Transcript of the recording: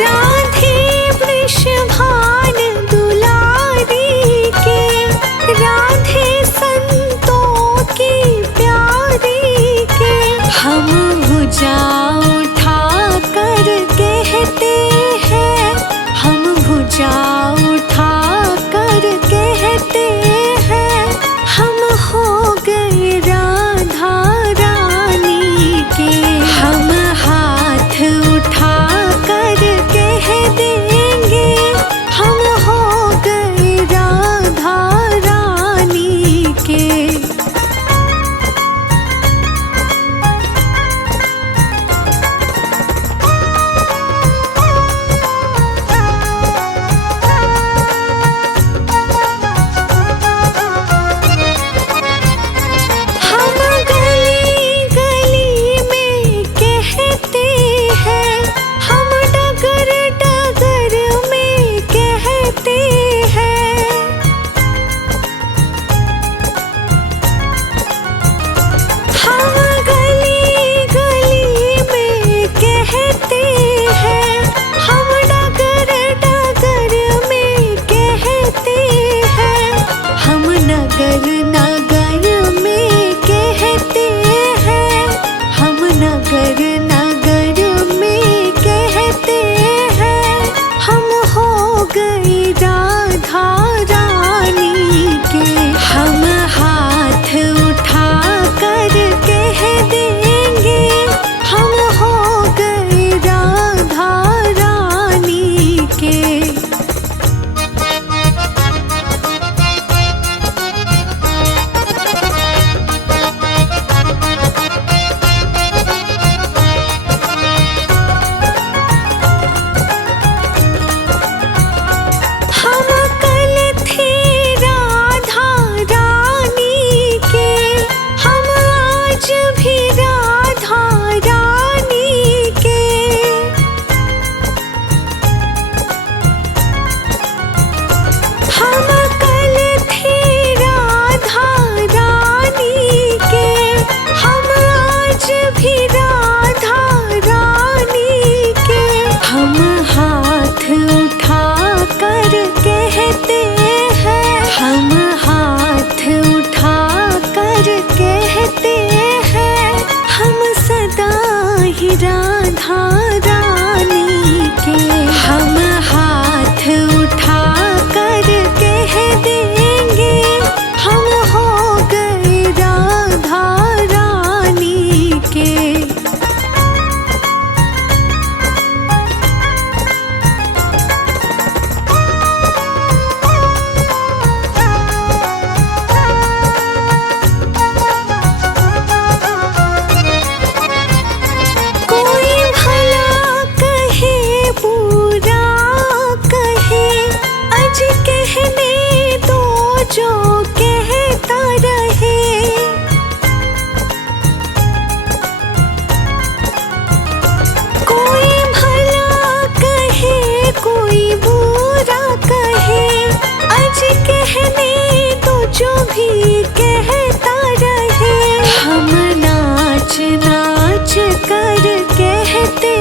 राधे वृषभान दुलारी के, राधे संतों की प्यारी के। हम भुजा उठा कर कहते हैं, हम भुजा उठा कर कहते हैं, हम हो गए राधा रानी के। हम हाथ उठा कर कह देंगे, हम हो गए राधा रानी के। हम गली गली में कहते हैं, हम डगर डगर में कहते हैं। हम गली गली में कहते हैं, हम डगर डगर में कहते हैं। हम नगर नगर में कहते हैं, हम नगर नगर में कहते हैं। हम हो गए राधा रानी के। हम हाथ उठा कर कह देंगे, हम हो गए राधा रानी के। हम कल थे राधा रानी के, हम आज भी राधा रानी के। हम कल थे राधा रानी के, हम आज भी राधा रानी के। हम हाथ उठा कर कहते हैं, हम हाथ उठा कर कहते हैं। हम सदा ही राधा रानी के। हम हाथ उठा कर कह देंगे, हम हो गए राधा रानी के। कोई भला कहे बुरा कहे, अज कहने दो जो कहता रहे। कोई भला कहे कोई बुरा कहे, अज कहने दो जो भी कहता रहे। हम नाच नाच कर कहते